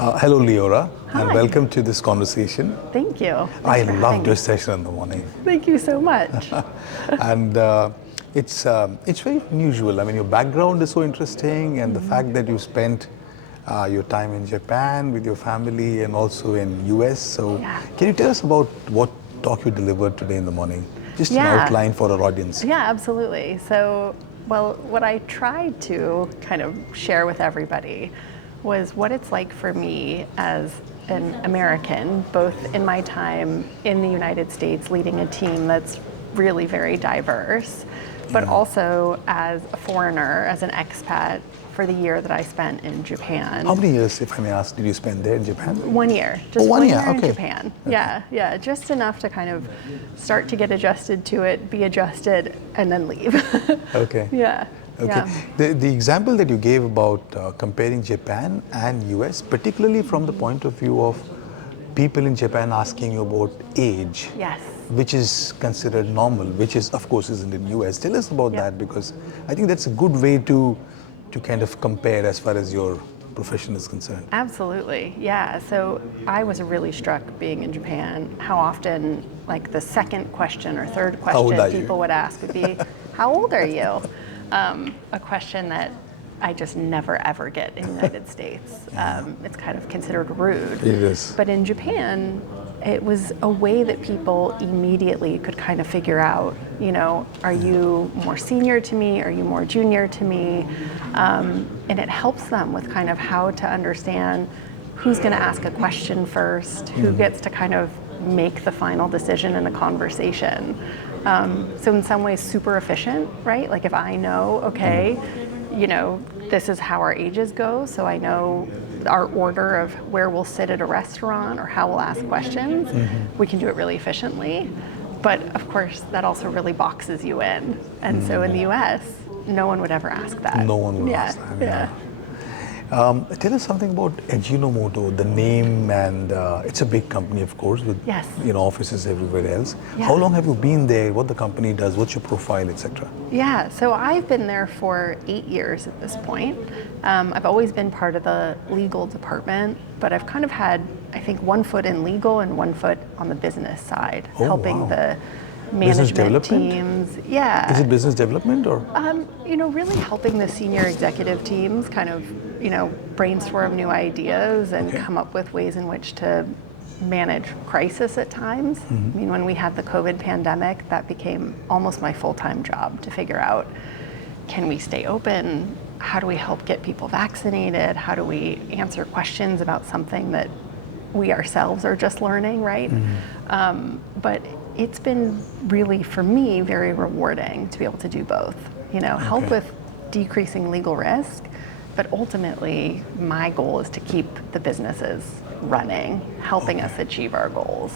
Hello, Leora, and Hi. welcome to this conversation. Thank you. I Thanks for having loved me. your session in the morning, Thank you so much. and it's very unusual. I mean, your background is so interesting, and the fact that you spent your time in Japan with your family and also in US. So, Yeah. can you tell us about what talk you delivered today in the morning? Just an Yeah. outline for our audience. Yeah, absolutely. So, well, what I tried to kind of share with everybody was what it's like for me as an American, both in my time in the United States leading a team that's really very diverse, but also as a foreigner, as an expat for the year that I spent in Japan. How many years, if I may ask, did you spend there in Japan? 1 year, just Oh, 1 1 year, year in okay. Japan. Yeah, just enough to kind of start to get adjusted to it, be adjusted, and then leave. Okay. Yeah. Okay. Yeah. The example that you gave about comparing Japan and US, particularly from the point of view of people in Japan asking you about age, Yes. which is considered normal, which is, of course, isn't in US. Tell us about Yep. that, because I think that's a good way to kind of compare as far as your profession is concerned. Absolutely. Yeah. So I was really struck being in Japan how often, like, the second question or third How old question are you? people would ask would be, "How old are you?" A question that I just never ever get in the United States. It's kind of considered rude. It is. But in Japan, it was a way that people immediately could kind of figure out, are you more senior to me? Are you more junior to me? And it helps them with kind of how to understand who's going to ask a question first, who gets to kind of make the final decision in a conversation. So in some ways, super efficient, right? Like if I know, okay, this is how our ages go, so I know our order of where we'll sit at a restaurant or how we'll ask questions, we can do it really efficiently. But of course, that also really boxes you in. And so in the US, no one would ever ask that. No one will ask that. Yeah. Tell us something about Ajinomoto, the name, and it's a big company, of course, with Yes. offices everywhere else. Yeah. How long have you been there? What the company does? What's your profile, etc.? Yeah, so I've been there for 8 years at this point. I've always been part of the legal department, but I've kind of had, I think, one foot in legal and one foot on the business side, Oh, helping wow. the Business management development? teams. Yeah. Is it business development or? Really helping the senior executive teams kind of, brainstorm new ideas and Okay. come up with ways in which to manage crisis at times. I mean, when we had the COVID pandemic, that became almost my full-time job to figure out, can we stay open? How do we help get people vaccinated? How do we answer questions about something that we ourselves are just learning, right? But it's been really, for me, very rewarding to be able to do both. Help Okay. with decreasing legal risk, but ultimately my goal is to keep the businesses running, helping us achieve our goals.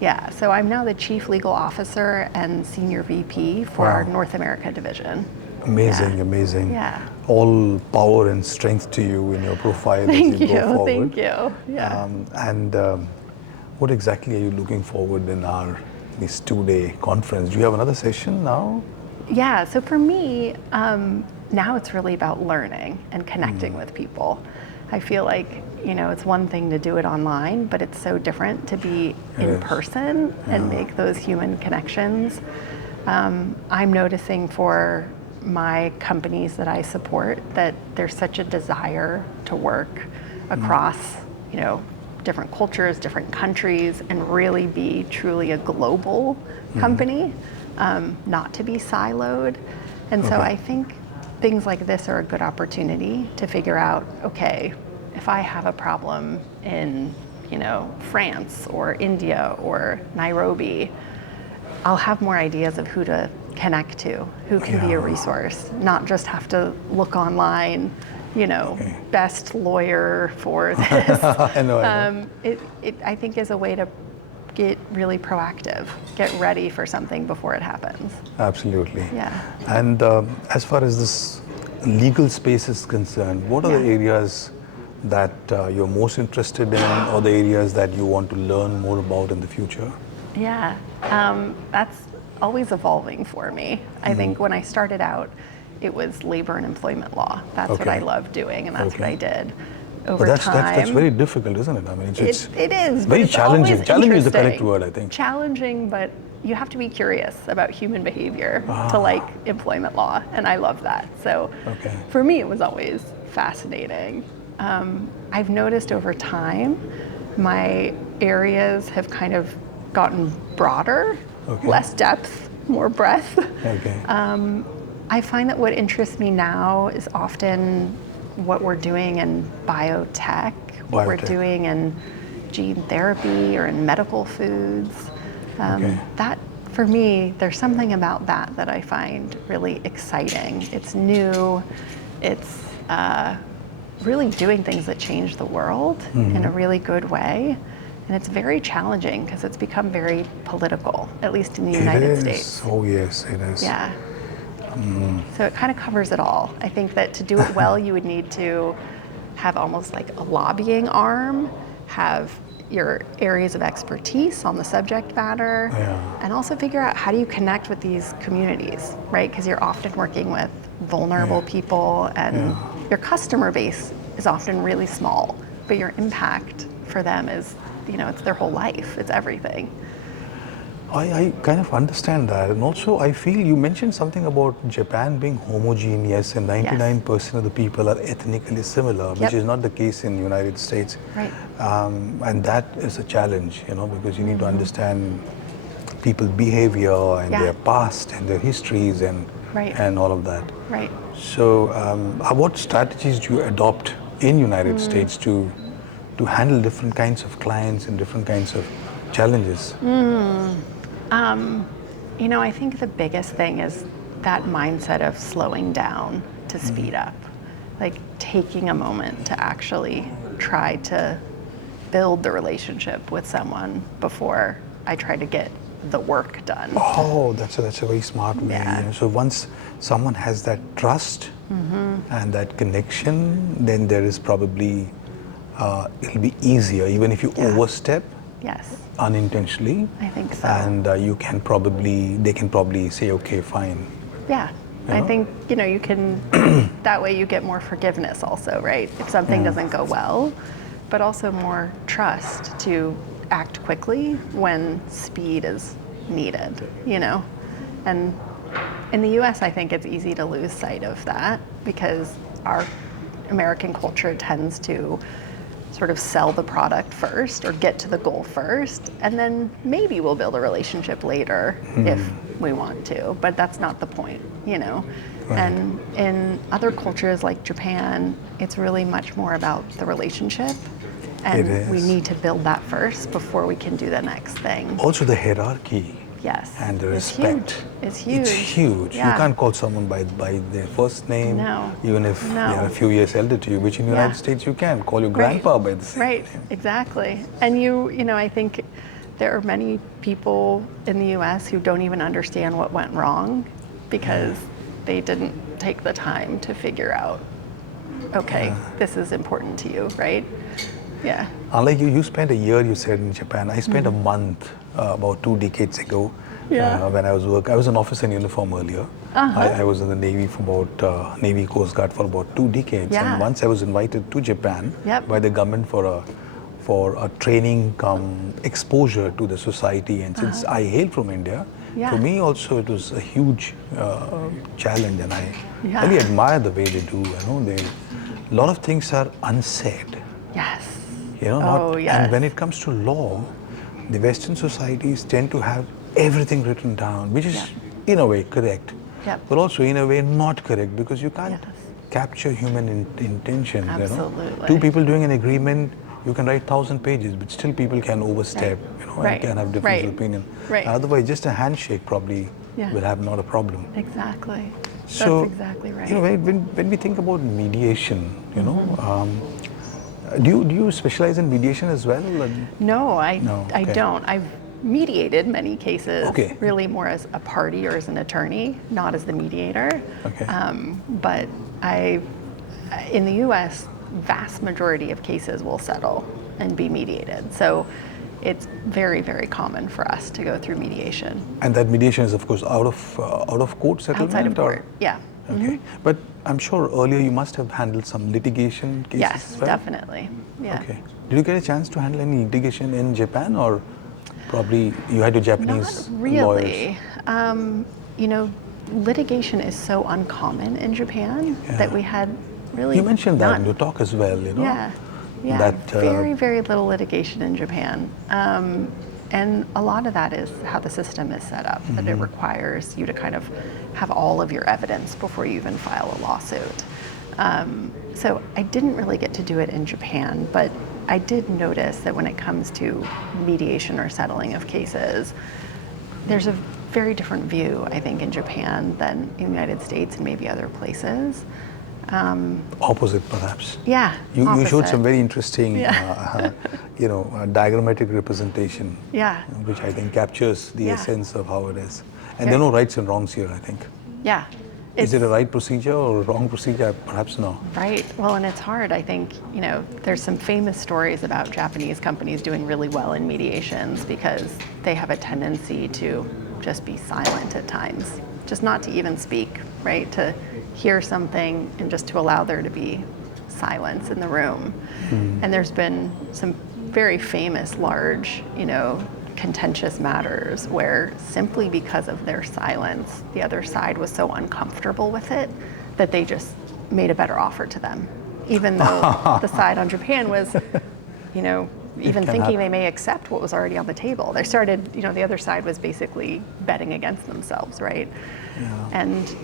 Yeah, so I'm now the Chief Legal Officer and Senior VP for our Wow. North America division. Amazing, Yeah. amazing. Yeah. All power and strength to you in your profile Thank as you go you, forward. thank you. Yeah. What exactly are you looking forward in this 2-day conference? Do you have another session now? Yeah, so for me, now it's really about learning and connecting with people. I feel like, it's one thing to do it online, but it's so different to be in Yes. person and make those human connections. I'm noticing for my companies that I support that there's such a desire to work across, different cultures, different countries, and really be truly a global company, not to be siloed. And so I think things like this are a good opportunity to figure out, okay, if I have a problem in, France or India or Nairobi, I'll have more ideas of who to connect to, who can be a resource, not just have to look online, best lawyer for this. I know. I think is a way to get really proactive, get ready for something before it happens. Absolutely. Yeah. And as far as this legal space is concerned, what are the areas that you're most interested in, or the areas that you want to learn more about in the future? Yeah, that's always evolving for me. I think when I started out, it was labor and employment law. That's what I loved doing, and that's what I did. over But time. that's very difficult, isn't it? I mean, it's It is, but very it's challenging. always Challenging is the correct interesting. word, I think. Challenging, but you have to be curious about human behavior to like employment law, and I love that. So Okay. for me, it was always fascinating. I've noticed over time, my areas have kind of gotten broader, Okay. less depth, more breadth. Okay. I find that what interests me now is often what we're doing in biotech, what we're Biotech. doing in gene therapy or in medical foods. Okay. That, for me, there's something about that I find really exciting. It's new, it's really doing things that change the world in a really good way. And it's very challenging because it's become very political, at least in the United States. Oh yes, it is. Yeah. So it kind of covers it all. I think that to do it well, you would need to have almost like a lobbying arm, have your areas of expertise on the subject matter, and also figure out how do you connect with these communities, right? Because you're often working with vulnerable people, and your customer base is often really small, but your impact for them is, it's their whole life, it's everything. I kind of understand that, and also I feel you mentioned something about Japan being homogeneous and 99% of the people are ethnically similar, which is not the case in the United States. Right. And that is a challenge, because you need to understand people's behavior and their past and their histories and all of that. Right. So, what strategies do you adopt in United States to handle different kinds of clients and different kinds of challenges? I think the biggest thing is that mindset of slowing down to speed up, like taking a moment to actually try to build the relationship with someone before I try to get the work done. Oh, that's a very smart way. Yeah. So once someone has that trust and that connection, then there is probably, it'll be easier, even if you overstep Yes, unintentionally. I think so. And they can probably say, okay, fine. Yeah, You I know? think, you can, that way you get more forgiveness also, right? If something doesn't go well, but also more trust to act quickly when speed is needed, And in the US, I think it's easy to lose sight of that because our American culture tends to sort of sell the product first or get to the goal first, and then maybe we'll build a relationship later if we want to, but that's not the point, And in other cultures like Japan, it's really much more about the relationship, and we need to build that first before we can do the next thing. Also the hierarchy. Yes. And the It's respect. huge. It's huge. It's huge. Yeah. You can't call someone by their first name, No. even if No. they're a few years elder to you, which in the United States you can. Call your grandpa by the same Right, name. exactly. And I think there are many people in the US who don't even understand what went wrong because they didn't take the time to figure out, okay, this is important to you, right? Yeah. Unlike you spent a year, you said, in Japan. I spent a month about 2 decades ago when I was I was an officer in uniform earlier. I was in the Navy for about Navy Coast Guard for about 2 decades. And once I was invited to Japan by the government for a training come exposure to the society. And since I hail from India, for me also it was a huge challenge, and I really admire the way they do. A lot of things are unsaid. Yes. And when it comes to law, the Western societies tend to have everything written down, which is in a way correct, but also in a way not correct, because you can't capture human intention. Absolutely. 2 people doing an agreement, you can write 1,000 pages, but still people can overstep, and can have different opinion. Right. Otherwise, just a handshake probably will have not a problem. Exactly. So, that's exactly right. when we think about mediation, do you specialize in mediation as well? No, I okay. don't. I've mediated many cases, Okay. really more as a party or as an attorney, not as the mediator. Okay. But in the U.S., vast majority of cases will settle and be mediated. So it's very, very common for us to go through mediation. And that mediation is, of course, out of court settlement? Outside of court, yeah. Okay. But I'm sure earlier you must have handled some litigation cases Yes, as well? definitely. Yeah. Okay. Did you get a chance to handle any litigation in Japan, or probably you had your Not Japanese lawyers? really. You know, litigation is so uncommon in Japan that Yeah. we had really You mentioned that in none. your talk as well, Yeah, yeah. that Very, very little litigation in Japan. And a lot of that is how the system is set up, that it requires you to kind of have all of your evidence before you even file a lawsuit. So I didn't really get to do it in Japan, but I did notice that when it comes to mediation or settling of cases, there's a very different view, I think, in Japan than in the United States and maybe other places. opposite perhaps. Yeah, You showed opposite. some very interesting, Yeah. diagrammatic representation, Yeah. which I think captures the Yeah. essence of how it is. And Yeah. there are no rights and wrongs here, I think. Yeah. Is it a right procedure or a wrong procedure? Perhaps no. Right. Well, and it's hard. I think, there's some famous stories about Japanese companies doing really well in mediations because they have a tendency to just be silent at times, just not to even speak, right? To hear something and just to allow there to be silence in the room. And there's been some very famous, large, contentious matters where simply because of their silence, the other side was so uncomfortable with it that they just made a better offer to them, even though the side on Japan was, even can thinking happen. they may accept what was already on the table. They started, the other side was basically betting against themselves, right? Yeah. And,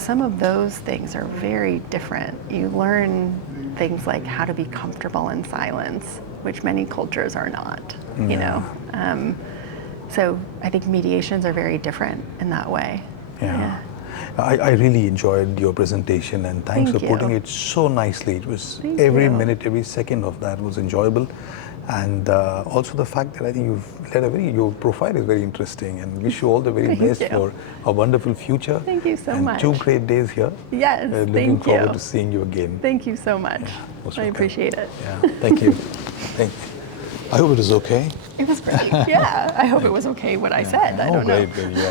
some of those things are very different. You learn things like how to be comfortable in silence, which many cultures are not, So I think mediations are very different in that way. Yeah. I really enjoyed your presentation, and thanks Thank for putting you. it so nicely. It was Thank every you. minute, every second of that was enjoyable. And also the fact that I think your profile is very interesting, and wish you all the very Thank best you. for a wonderful future. Thank you so and much. 2 great days here. Yes, Looking thank forward you. to seeing you again. Thank you so much. Most I welcome. appreciate it. Yeah, thank you. Thank you. I hope it is okay. It was great. Yeah, I hope it was okay what I said. I don't know. Great, great, yeah.